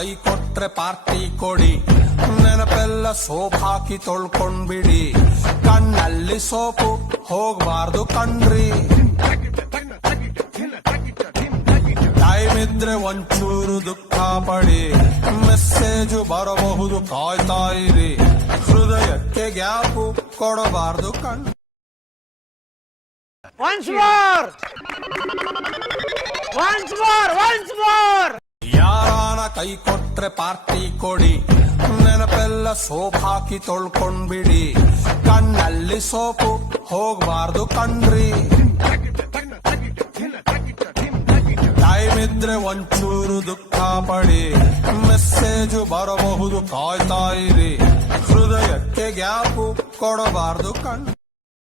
ಕೈ ಕೊಟ್ರೆ ಪಾರ್ಟಿ ಕೊಡಿ, ನೆನಪೆಲ್ಲ ಸೋಪ್ ಹಾಕಿ ತೊಳ್ಕೊಂಡ್ಬಿಡಿ, ಕಣ್ಣಲ್ಲಿ ಸೋಪು ಹೋಗ್ಬಾರ್ದು ಕಣ್ರಿ. ಟೈಮ್ ಇದ್ರೆ ಒಂಚೂರು ದುಃಖ ಪಡಿ, ಮೆಸೇಜು ಬರಬಹುದು ಕಾಯ್ತಾ ಇರಿ, ಹೃದಯಕ್ಕೆ ಗ್ಯಾಪು ಕೊಡಬಾರ್ದು ಕಣ್ಣು. Once more! Once more! Once more! ಯಾರಾನ ಕೈ ಕೊಟ್ರೆ ಪಾರ್ಟಿ ಕೊಡಿ, ನೆನಪೆಲ್ಲ ಸೋಪ್ ಹಾಕಿ ತೊಳ್ಕೊಂಡ್ಬಿಡಿ, ಕಣ್ಣಲ್ಲಿ ಸೋಪು ಹೋಗ್ಬಾರ್ದು ಕಣ್ರಿ. ಟೈಮ್ ಇದ್ರೆ ಒಂಚೂರು ದುಃಖ ಪಡಿ, ಮೆಸೇಜು ಬರಬಹುದು ಕಾಯ್ತಾ ಇರಿ, ಹೃದಯಕ್ಕೆ ಗ್ಯಾಪು ಕೊಡಬಾರ್ದು ಕಣ್ಣು.